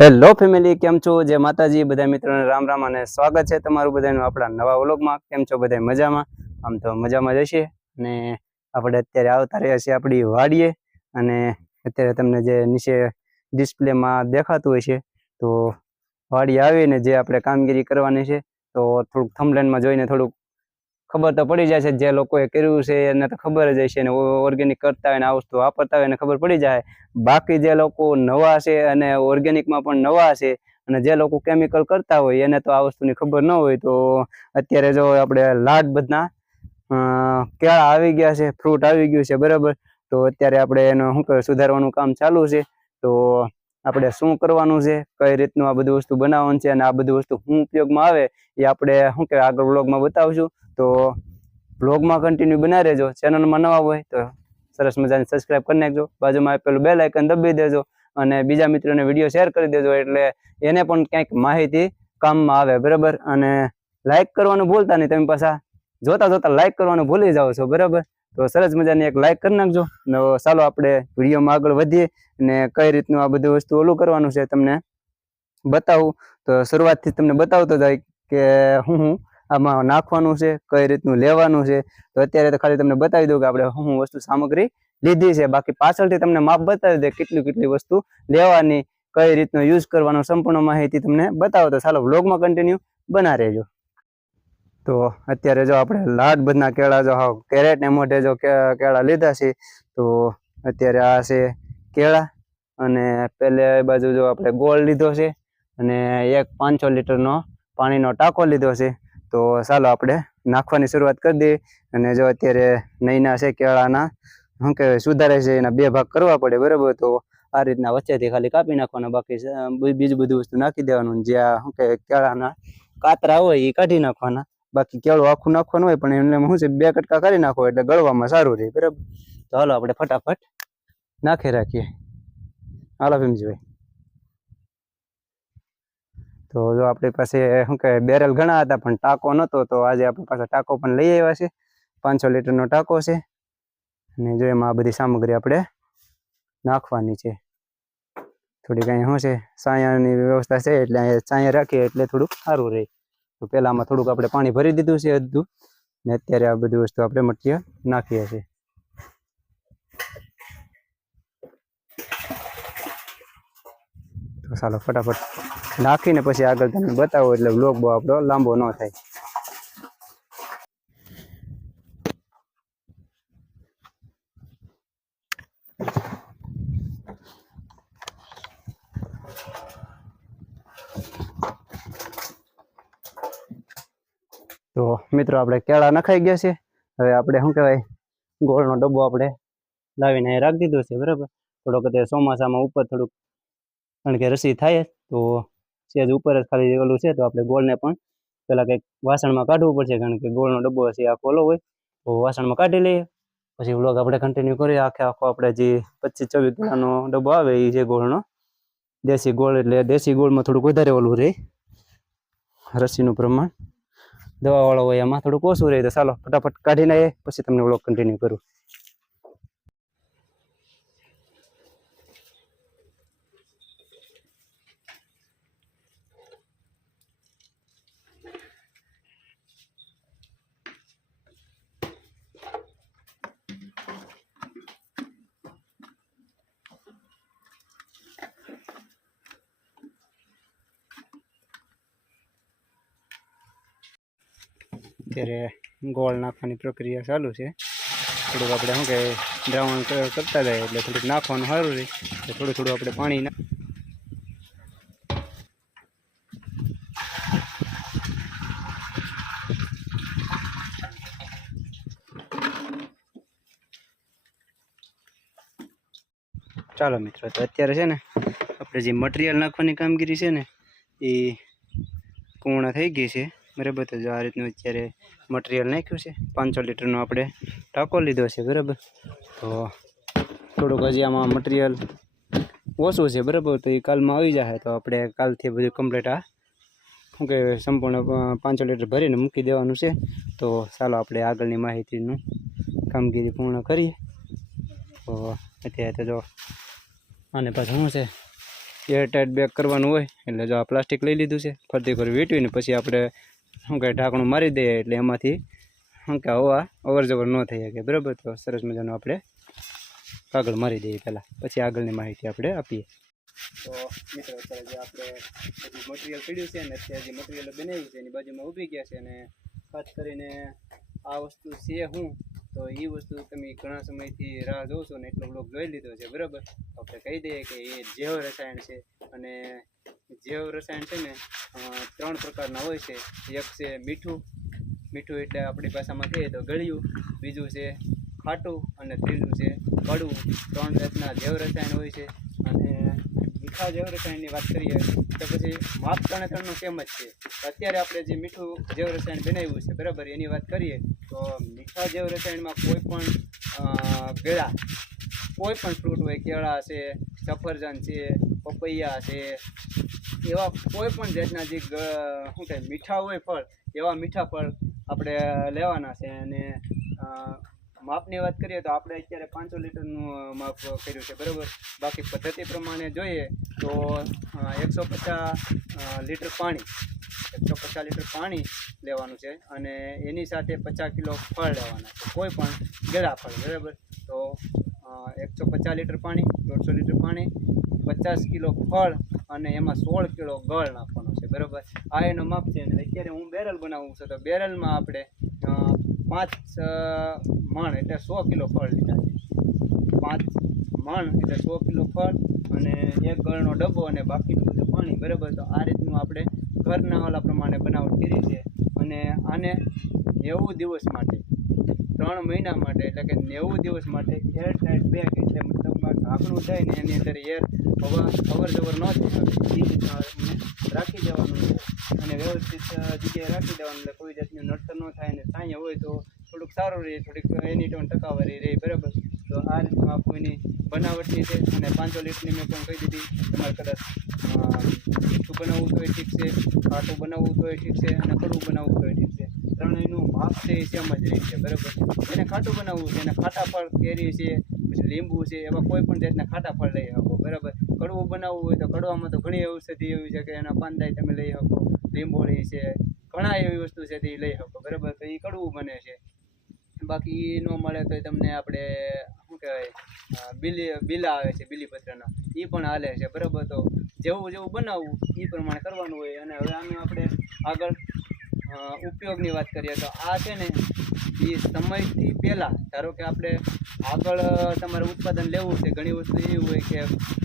Hello family કેમ છો? જે માતાજી બધા મિત્રોને રામ રામ અને સ્વાગત છે તમારું બધાનું આપણા નવા વ્લોગમાં. કેમ છો બધા મજામાં? આમ તો મજામાં જ હશે. અને આપણે અત્યારે આવતા રહ્યા છીએ આપણી વાડીએ. અને અત્યારે તમને જે નીચે ડિસ્પ્લેમાં દેખાતું હશે, તો વાડી આવીને જે આપણે કામગીરી કરવાની છે, તો થોડુંક થમલેનમાં જોઈને થોડુંક ખબર તો પડી જાય છે જે લોકોએ કર્યું છે, એને તો ખબર જ હશે ને ઓર્ગેનિક કરતા હોય ને આ વસ્તુ વાપરતા હોય એને ખબર પડી જાય. બાકી જે લોકો નવા છે અને ઓર્ગેનિકમાં પણ નવા છે અને જે લોકો કેમિકલ કરતા હોય, એને તો આ વસ્તુની ખબર ન હોય. તો અત્યારે જો આપણે લાડ બધા કેળા આવી ગયા છે ફ્રૂટ આવી ગયું છે, બરાબર? તો અત્યારે આપણે એનું શું કહે સુધારવાનું કામ ચાલુ છે. તો આપણે શું કરવાનું છે, કઈ રીતનું આ બધું વસ્તુ બનાવવાનું છે અને આ બધી વસ્તુ શું ઉપયોગમાં આવે એ આપણે શું કહેવાય, આગળ વ્લોગમાં બતાવશું. તો બ્લોગમાં કન્ટિન્યુ બનાવી રહેજો. ચેનલમાં નવા હોય તો સરસ મજાની સબસ્ક્રાઇબ કરી નાખજો. બાજુમાં આપેલું બેલ આઇકન દબાવી દેજો અને બીજા મિત્રોને વીડિયો શેર કરી દેજો એટલે એને પણ ક્યાંક માહિતી કામમાં આવે, બરાબર? અને લાઇક કરવાનું ભૂલતા નહીં. તમે પાછા જોતા જોતા લાઇક કરવાનું ભૂલી જાઓ છો, બરાબર? તો સરસ મજાની એક લાઇક કરી નાખજો. ને ચાલો આપણે વિડીયોમાં આગળ વધીએ અને કઈ રીતનું આ બધું વસ્તુ ઓલું કરવાનું છે તમને બતાવું. તો શરૂઆતથી તમને બતાવતો જાય કે હું હું આમાં નાખવાનું છે, કઈ રીતનું લેવાનું છે, તો અત્યારે તો ખાલી તમને બતાવી દઉં કે આપણે શું વસ્તુ સામગ્રી લીધી છે. બાકી પાછળથી તમને માપ બતાવી દે કેટલી કેટલી વસ્તુ લેવાની, કઈ રીતનો યુઝ કરવાનો, સંપૂર્ણ માહિતી તમને બતાવો. તો ચાલો વ્લોગમાં કન્ટિન્યુ બના રહેજો. તો અત્યારે જો આપણે લાડ બધના કેળા જો હાવ કેરેટ ને મોઢે જો કેળા લીધા છે, તો અત્યારે આ છે કેળા અને પેલે બાજુ જો આપણે ગોળ લીધો છે અને એક પાંચસો લીટરનો પાણીનો ટાંકો લીધો છે. તો ચાલો આપણે નાખવાની શરૂઆત કરી દઈએ. અને જો અત્યારે નૈના છે કેળાના, શું કહેવાય, સુધારે છે, એના બે ભાગ કરવા પડે, બરાબર? તો આ રીતના વચ્ચેથી ખાલી કાપી નાખવાના, બાકી બીજું બધું વસ્તુ નાખી દેવાનું. જે આ, શું કહેવાય, કેળાના કાતરા હોય એ કાઢી નાખવાના. બાકી કેળું આખું નાખવાનું હોય, પણ એમને શું છે, બે કટકા કરી નાખો, એટલે ગળવામાં સારું રહે, બરાબર? તો હાલો આપણે ફટાફટ નાખી રાખીએ. હાલો ભીમજીભાઈ. તો જો આપણી પાસે, શું કહેવાય, બેરલ ઘણા હતા, પણ ટાંકો નહોતો, તો આજે આપણી પાસે ટાંકો પણ લઈ આવ્યા છે. પાંચસો લીટરનો ટાંકો છે. અને જો એમાં આ બધી સામગ્રી આપણે નાખવાની છે. થોડીક અહીંયા શું છે, સાયાની વ્યવસ્થા છે, એટલે અહીંયા સાયા રાખીએ, એટલે થોડુંક સારું રહે. તો પહેલાં આમાં થોડુંક આપણે પાણી ભરી દીધું છે અડધું, ને અત્યારે આ બધી વસ્તુ આપણે મટીરિયલ નાખીએ છીએ. તો ચાલો ફટાફટ નાખીને પછી આગળ તમને બતાવો એટલે બ્લોક બહુ આપણો લાંબો ન થાય. તો મિત્રો, આપણે કેળા નખાઈ ગયા છે. હવે આપણે શું કહેવાય? ગોળનો ડબ્બો આપણે લાવીને રાખી દીધો છે, બરાબર? થોડોક અત્યારે ચોમાસામાં ઉપર થોડુંક કારણ કે રસી થાય તો સેજ ઉપર જ ખાલી ઓલું છે, તો આપણે ગોળને પણ પેલા કંઈક વાસણમાં કાઢવું પડશે, કારણ કે ગોળનો ડબ્બો હશે આખો ઓલો હોય. તો વાસણમાં કાઢી લઈએ. પછી વ્લોગ આપણે કન્ટિન્યુ કરીએ. આખે આખો આપણે જે પચીસ ચોવીસ કિલોનો ડબ્બો આવે, એ છે ગોળનો. દેશી ગોળ એટલે દેશી ગોળમાં થોડુંક વધારે ઓલું રહે, રસીનું પ્રમાણ. દવાવાળો હોય એમાં થોડુંક ઓછું રહે, તો ચાલો, ફટાફટ કાઢીને આવીએ પછી તમને વ્લોગ કન્ટિન્યુ કરું. અત્યારે ગોળ નાખવાની પ્રક્રિયા ચાલુ છે. થોડુંક આપણે શું કે દ્રાવણ કરતા જાય એટલે થોડુંક નાખવાનું સારું રહે. એટલે થોડું થોડું આપણે પાણી ના ચાલો મિત્રો, તો અત્યારે છે ને આપણે જે મટીરિયલ નાખવાની કામગીરી છે ને, એ પૂર્ણ થઈ ગઈ છે. બરાબર? તો આ રીતનું અત્યારે મટીરિયલ નાખ્યું છે. પાંચસો લીટરનો આપણે ટાંકો લીધો છે, બરાબર? તો થોડુંક હજી આમાં મટીરિયલ ઓછું છે, બરાબર? તો એ કાલમાં આવી જાય તો આપણે કાલથી બધું કમ્પ્લીટ આ, શું કે સંપૂર્ણ પાંચસો લીટર ભરીને મૂકી દેવાનું છે. તો ચાલો આપણે આગળની માહિતીનું કામગીરી પૂર્ણ કરીએ. તો અત્યારે તો જો આને પાછું શું છે? એરટાઈટ બેગ કરવાનું હોય, એટલે જો આ પ્લાસ્ટિક લઈ લીધું છે. ફરતી કરી વેટવીને પછી આપણે શું કહે, ઢાંકણું મારી દઈએ એટલે એમાંથી શું કે હવા અવર જવર ન થઈ શકે. બરાબર? તો સરસ મજાનું આપણે કાગળ મારી દઈએ પહેલાં. પછી આગળની માહિતી આપણે આપીએ. તો મિત્રો, અત્યારે જે આપણે બધું મટીરિયલ પીડ્યું છે ને, અત્યારે જે મટીરિયલ બનાવ્યું છે, એની બાજુમાં ઊભી ગયા છે અને ખાસ કરીને આ વસ્તુ છે હું તો એ વસ્તુ તમે ઘણા સમયથી રાહ જોવો છો ને, એટલો બ્લોક જોઈ લીધો છે, બરાબર? આપણે કહી દઈએ કે એ જૈવ રસાયણ છે અને જૈવ રસાયણ છે ને ત્રણ પ્રકારના હોય છે. એક છે મીઠું. મીઠું એટલે આપણી ભાષામાં કહીએ તો ગળ્યું. બીજું છે ખાટું અને ત્રીજું છે કડવું. ત્રણ જાતના જૈવ રસાયણ હોય છે અને મીઠા જૈવરસાયણની વાત કરીએ તો પછી માપ ત્રણે ત્રણનું જ છે? અત્યારે આપણે જે મીઠું જૈવરસાયણ બનાવ્યું છે બરાબર? એની વાત કરીએ તો મીઠા જૈવરસાયણમાં કોઈ પણ અ, કોઈ પણ ફ્રૂટ હોય કેળા છે સફરજન છે પપૈયા છે એવા કોઈ પણ જાતના જે શું કહે મીઠા હોય ફળ એવા મીઠા ફળ આપણે લેવાના છે અને માપની વાત કરીએ તો આપણે અત્યારે પાંચસો લીટરનું માપ કર્યું છે, બરાબર? બાકી પદ્ધતિ પ્રમાણે જોઈએ તો એકસો પચાસ લીટર પાણી, એકસો પચાસ લીટર પાણી લેવાનું છે અને એની સાથે પચાસ કિલો ફળ લેવાના છે, કોઈ પણ ગળા ફળ, બરાબર? તો એકસો પચાસ લીટર પાણી, દોઢસો લીટર પાણી, પચાસ કિલો ફળ અને એમાં સોળ કિલો ગળ નાખવાનો છે, બરાબર? આ એનો માપ છે અને અત્યારે હું બેરલ બનાવું છું, તો બેરલમાં આપણે પાંચ મણ એટલે સો કિલો ફળ લીધા. છે પાંચ મણ એટલે સો કિલો ફળ અને એક ગળનો ડબ્બો અને બાકીનું બધું પાણી, બરાબર? તો આ રીતનું આપણે ઘરના વાલા પ્રમાણે બનાવટ કરી છે. અને આને નેવું દિવસ માટે, ત્રણ મહિના માટે, એટલે કે નેવું દિવસ માટે એર ટાઈટ બેગ એટલે મતલબ ઢાંકણું થાય ને એની અંદર એર હવા અવર જવર ન થઈ શકે એ રાખી દેવાનું છે. અને વ્યવસ્થિત જગ્યાએ રાખી દેવાનું એટલે કોઈ જાતનું નડતર ન થાય અને સાંયા હોય તો થોડુંક સારું રહે, થોડીક એની ટોન ટકાવારી રહે, બરાબર? તો આ રીતમાં કોઈની બનાવટની છે, અને પાંચસો લીટરની મેં પણ કહી દીધી, તમારે કદાચ મીઠું બનાવવું એ ઠીક છે, ખાટું બનાવવું તોય ઠીક છે, અને કડવું બનાવવું તોય ઠીક છે. ત્રણેયનું માપ છે એ સેમ જ રહે છે, બરાબર? એને ખાટું બનાવવું છે, એને ખાટા ફળ કેરી છે, પછી લીંબુ છે, એવા કોઈ પણ જાતના ખાટા ફળ લઈ શકો, બરાબર? કડવું બનાવવું હોય તો કડવામાં તો ઘણી ઔષધિ એવી છે કે એના પાંદાય તમે લઈ શકો લીંબોળી છે, ઘણા એવી વસ્તુ છે તે લઈ શકો, બરાબર? તો એ કડવું બને છે. બાકી એ ન મળે તો તમને આપણે, શું કહેવાય બિલી, બીલી આવે છે, બીલીપત્રના. એ પણ હાલે છે, બરાબર? તો જેવું જેવું બનાવવું એ પ્રમાણે કરવાનું હોય અને હવે આનું આપણે આગળ ઉપયોગની વાત કરીએ તો આ છે ને એ સમયથી પહેલાં, ધારો કે આપણે આગળ તમારે ઉત્પાદન લેવું છે ઘણી વસ્તુ એવી હોય કે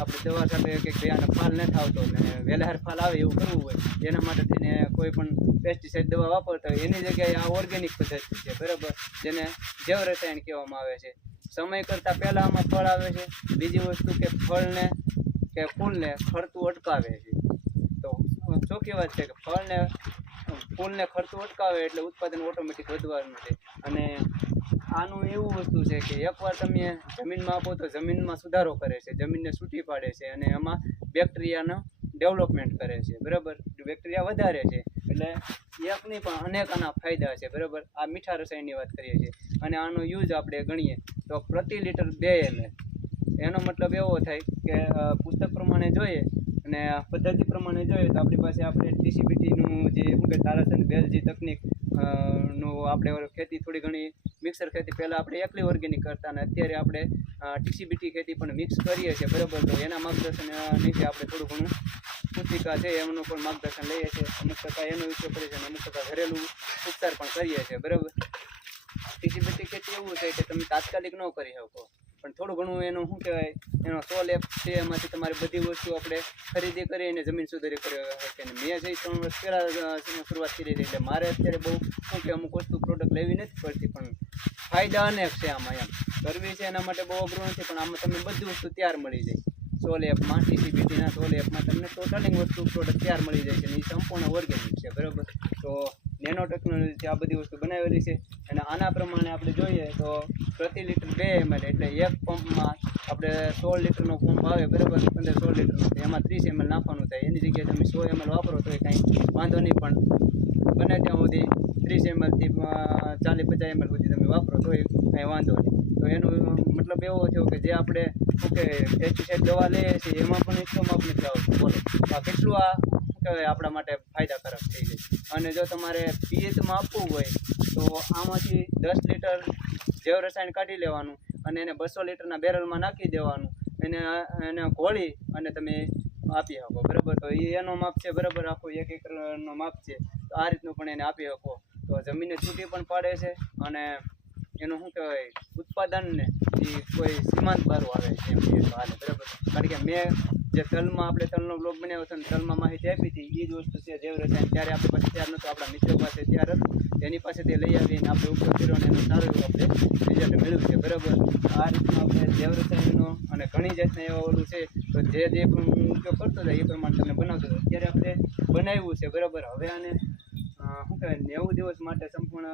આપણે દવા સાથે કે કયાનો ફાલ નથી આવતો ને વહેલાર ફાલ આવે એવું કરવું હોય, એના માટે થઈને કોઈ પણ પેસ્ટિસાઇડ દવા વાપરતા હોય, એની જગ્યાએ આ ઓર્ગેનિક પદ્ધતિ છે, બરાબર? જેને જૈવ રસાયણ કહેવામાં આવે છે. સમય કરતાં પહેલાં આમાં ફળ આવે છે, બીજી વસ્તુ કે ફળને, કે ફૂલને ફરતું અટકાવે છે. તો ચોખ્ખી વાત છે કે ફળને ફૂલને ખર્ચો અટકાવે એટલે ઉત્પાદન ઓટોમેટિક વધવાનું છે અને આનું એવું વસ્તુ છે કે એકવાર તમે જમીનમાં આપો તો જમીનમાં સુધારો કરે છે, જમીનને છૂટી પાડે છે અને એમાં બેક્ટેરિયાનો ડેવલપમેન્ટ કરે છે, બરાબર? બેક્ટેરિયા વધારે છે એટલે એક નહીં પણ અનેક આના ફાયદા છે, બરાબર? આ મીઠા રસાયણની વાત કરીએ છીએ. અને આનો યુઝ આપણે ગણીએ તો પ્રતિ લીટર બે એમ એનો મતલબ એવો થાય કે પુસ્તક પ્રમાણે જોઈએ અને પદ્ધતિ પ્રમાણે જોઈએ તો આપણી પાસે આપણે ટીસીબીટીનું જે શું કે તારાસન બેલજી તકનિકનું આપણે ખેતી થોડી ઘણી મિક્સર ખેતી પહેલાં આપણે એકલી ઓર્ગેનિક કરતા અને અત્યારે આપણે ટીસીબીટી ખેતી પણ મિક્સ કરીએ છીએ, બરાબર? તો એના માર્ગદર્શન નીચે આપણે થોડું ઘણું પુસ્તિકા છે, એમનું પણ માર્ગદર્શન લઈએ છીએ. અમુક ટકા એનો ઉપયોગ કરીએ છીએ અને અમુક ટકા ઘરેલું ઉપચાર પણ કરીએ છીએ, બરાબર? ટીસીબીટી ખેતી એવું છે કે તમે તાત્કાલિક ન કરી શકો. પણ થોડું ઘણું એનું શું કહેવાય, એનો સોલ એપ છે, એમાંથી તમારી બધી વસ્તુ આપણે ખરીદી કરી અને જમીન સુધારી કરી શકીએ અને મેં જઈ ત્રણ વર્ષ પહેલાં શરૂઆત કરી હતી, એટલે મારે અત્યારે બહુ શું કે અમુક વસ્તુ પ્રોડક્ટ લેવી નથી પડતી, પણ ફાયદા અનેક છે આમાં એમ. કરવી છે એના માટે બહુ અઘરું નથી, પણ આમાં તમને બધી વસ્તુ તૈયાર મળી જાય. સોલ એપમાં ટીસીબીટીના સોલ એપમાં તમને ટોટલિંગ વસ્તુ પ્રોડક્ટ તૈયાર મળી જાય છે એ સંપૂર્ણ ઓર્ગેનિક છે, બરાબર? તો નેનો ટેકનોલોજીથી આ બધી વસ્તુ બનાવેલી છે. અને આના પ્રમાણે આપણે જોઈએ તો પ્રતિ લીટર બે એમએલ એટલે એક પંપમાં આપણે સોળ લીટરનો પંપ આવે બરાબર? પંદર સોળ લીટરનો એમાં ત્રીસ એમએલ નાખવાનું થાય. એની જગ્યાએ તમે સો એમએલ વાપરો તો કાંઈ વાંધો નહીં, પણ બને ત્યાં સુધી ત્રીસ એમએલથી ચાલીસ, પચાસ એમએલ સુધી તમે વાપરો તો કાંઈ વાંધો નહીં. તો એનો મતલબ એવો થયો કે જે આપણે શું કે પેસ્ટિસાઇડ દવા લઈએ છીએ, એમાં પણ એટલો માપ નથી આવતું. બોલો. આ કેટલું આ કહેવાય આપણા માટે ફાયદાકારક થઈ જાય અને જો તમારે પીએચમાં આપવું હોય, તો આમાંથી દસ લીટર જૈવ રસાયણ કાઢી લેવાનું અને એને બસો લીટરના બેરલમાં નાખી દેવાનું. એને એને ઘોળી અને તમે આપી શકો, બરાબર? તો એ એનો માપ છે, બરાબર? આખું એક એકરનો માપ છે. તો આ રીતનું પણ એને આપી શકો. તો જમીનને છૂટી પણ પાડે છે અને એનું શું કહેવાય? ઉત્પાદનને એ કોઈ સીમાંત બારું આવે છે એમ હાલે, બરાબર? કારણ કે મેં જે તલમાં આપણે તલનો બ્લોગ બનાવ્યો હતો ને, તલમાં માહિતી આપી હતી એ જ વસ્તુ છે, જૈવ રસાયણ ત્યારે આપણે પાસે ત્યાર નહોતો, આપણા મિત્રો પાસે ત્યાર તેની પાસે પાસેથી લઈ આવીને આપણે ઉપયોગ કર્યો અને એનું સારું એવું આપણે રિઝલ્ટ મેળવ્યું છે, બરાબર? આ રીતનું આપણે જૈવ રસાયણનો અને ઘણી જાતના એવા ઓલું છે, તો જે જે પણ હું ઉપયોગ કરતો હતો, એ પ્રમાણે તમને બનાવતો હતો. અત્યારે આપણે બનાવ્યું છે, બરાબર? હવે આને શું કહેવાય, નેવું દિવસ માટે સંપૂર્ણ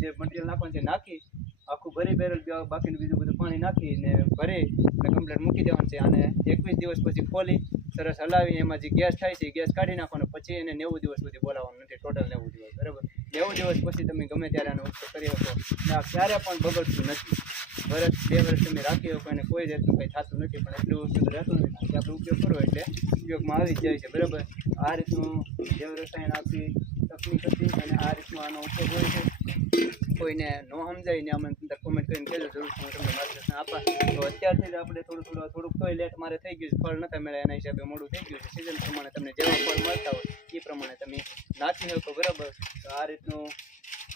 જે મટીરિયલ નાખવાનું છે, નાખી આખું ભરી બેરલ બાકીનું બીજું બધું પાણી નાખીને ભરી અને કમ્પ્લેટ મૂકી દેવાનું છે. અને એકવીસ દિવસ પછી ખોલી, સરસ હલાવી, એમાં જે ગેસ થાય છે ગેસ કાઢી નાખવાનો. પછી એને નેવું દિવસ સુધી બોલાવવાનું. નથી ટોટલ નેવું દિવસ, બરાબર? નેવું દિવસ પછી તમે ગમે ત્યારે આનો ઉપયોગ કરી શકો. અને આ ક્યારે પણ બગડતું નથી. વર્ષ બે વર્ષ તમે રાખી શકો અને કોઈ જાતનું કંઈ થતું નથી, પણ એટલું વસ્તુ રહેતું નથી. આપણે ઉપયોગ કરવો એટલે ઉપયોગમાં આવી જાય છે, બરાબર? આ રીતનું જૈવ રસાયણ આપી તકલીફ હતી અને આ રીતનો આનો ઉપયોગ હોય છે. કોઈને ન સમજાય ને અમને અંદર કોમેન્ટ કરીને કહેજો, જરૂર હું તમને માર્ગદર્શન આપવા. તો અત્યારથી જ આપણે થોડું થોડું, થોડુંક તોય લેટ મારે થઈ ગયું છે. ફળ નતા મળ્યા એના હિસાબે મોડું થઈ ગયું છે. સિઝન પ્રમાણે તમને જેવા ફળ મળતા હોય એ પ્રમાણે તમે નાખી શકો, બરાબર? તો આ રીતનું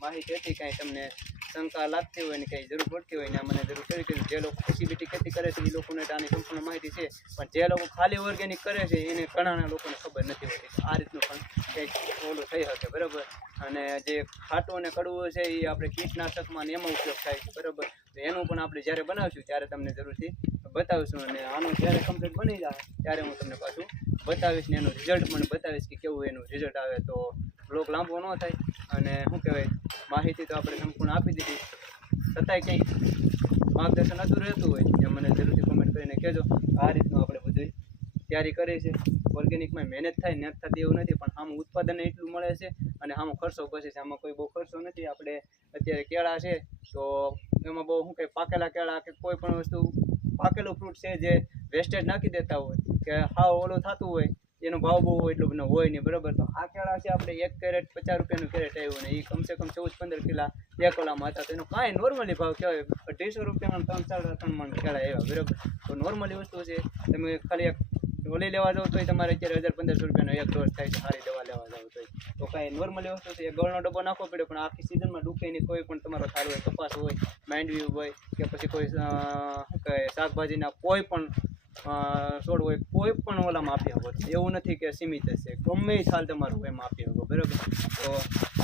માહિતી હતી કાંઈ તમને શંકા લાગતી હોય ને કંઈ જરૂર પડતી હોય ને મને જરૂર કરી કે જે લોકો ફેસિલિટી ખેતી કરે છે એ લોકોને આની સંપૂર્ણ માહિતી છે. પણ જે લોકો ખાલી ઓર્ગેનિક કરે છે, એને ઘણાના લોકોને ખબર નથી હોતી. આ રીતનું પણ કંઈક ઓલું થઈ શકે બરાબર? અને જે ખાટું અને કડવું છે એ આપણે કીટનાશકમાં ને એમાં ઉપયોગ થાય છે, બરાબર? તો એનું પણ આપણે જ્યારે બનાવશું, ત્યારે તમને જરૂરથી બતાવીશું. અને આનું જ્યારે કમ્પ્લીટ બની જાય, ત્યારે હું તમને પાછું બતાવીશ ને એનું રિઝલ્ટ પણ બતાવીશ કે કેવું એનું રિઝલ્ટ આવે તો બ્લોગ લાંબો ન થાય અને શું કહેવાય, માહિતી તો આપણે સંપૂર્ણ આપી દીધી. છતાંય કંઈક માર્ગદર્શન હતું રહેતું હોય એ મને જરૂરથી કોમેન્ટ કરીને કહેજો. આ રીતનું આપણે બધું તૈયારી કરીએ છે ઓર્ગેનિકમાં મહેનત થાય ને થતી એવું નથી, પણ આમાં ઉત્પાદન એટલું મળે છે અને આમાં ખર્ચો બચે છે. આમાં કોઈ બહુ ખર્ચો નથી. આપણે અત્યારે કેળા છે, તો એમાં બહુ શું કહે પાકેલા કેળા કે કોઈ પણ વસ્તુ પાકેલું ફ્રૂટ છે જે વેસ્ટેજ નાખી દેતા હોય, કે હાવ ઓલું થતું હોય એનો ભાવ બહુ એટલો બધો હોય નહીં, બરાબર? તો આ કેળા છે આપણે એક કેરેટ, પચાસ રૂપિયાનું કેરેટ આવ્યું ને એ કમસે કમ ચૌદ પંદર કિલા બે કલામાં હતા. તો એનો કાંઈ નોર્મલી ભાવ કહેવાય અઢીસો રૂપિયાના ત્રણ, ચાર ત્રણ મણ કેળા આવ્યા, બરાબર? તો નોર્મલી વસ્તુ છે, તમે ખાલી એક ડોલી લેવા જાવ તોય તમારે અત્યારે હજાર પંદરસો રૂપિયાનો એક ડોઝ થાય છે સારી દવા લેવા જાવ તોય. તો કાંઈ નોર્મલી વસ્તુ છે ગળનો ડબ્બો નાખવો પડે, પણ આખી સિઝનમાં નહીં, કોઈ પણ તમારો સારું હોય, કપાસ હોય, માંડવી હોય, કે પછી કોઈ શાકભાજીના કોઈ પણ છોડ હોય, કોઈ પણ ઓલામાં આપી શકો. એવું નથી કે સીમિત છે. ગમે એ થાલ તમારું એમાં આપી શકો, બરાબર? તો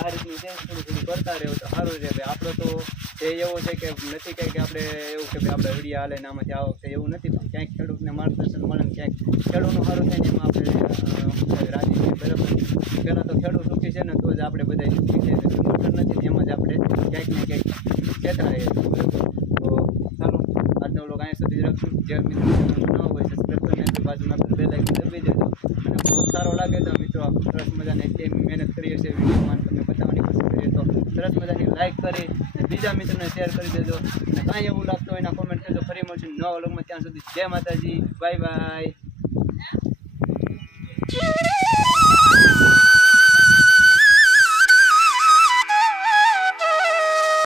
આ રીતની છે થોડું થોડું કરતા રહેવું તો સારું રહે. ભાઈ આપણો તો એ એવો છે કે નથી કંઈ કે આપણે એવું કે ભાઈ આપણે વિડીયા હાલે આમાંથી આવો છે, એવું નથી પણ ક્યાંક ખેડૂતને માર્ગદર્શન મળે ને ક્યાંક ખેડૂતનું સારું થાય ને એમાં આપણે રાજી છીએ બરાબર? પહેલાં તો ખેડૂત સુખી છે ને તો જ આપણે બધા સુખી છે. સંગઠન નથી એમાં જ આપણે ક્યાંક ને ક્યાંક કહેતા રહીએ છીએ, બરાબર? આજનો વ્લોગ અહીંયા સુધી રાખશું જે મિત્રો ન હોય સબસ્ક્રાઈબ કરીને બાજુમાં બે લાઈક દબાવી દેજો. અને વ્લોગ સારો લાગે તો મિત્રો સરસ મજાની એટલી મહેનત કરીએ છીએ વિડીયોમાં તમને બતાવવાની કોશિશ કરીએ તો. સરસ મજાની લાઈક કરી અને બીજા મિત્રોને શેર કરી દેજો. અને કાંઈ એવું લાગતું હોય એના કોમેન્ટ કરજો, ફરી મળશું નવા વ્લોગમાં ત્યાં સુધી જય માતાજી બાય બાય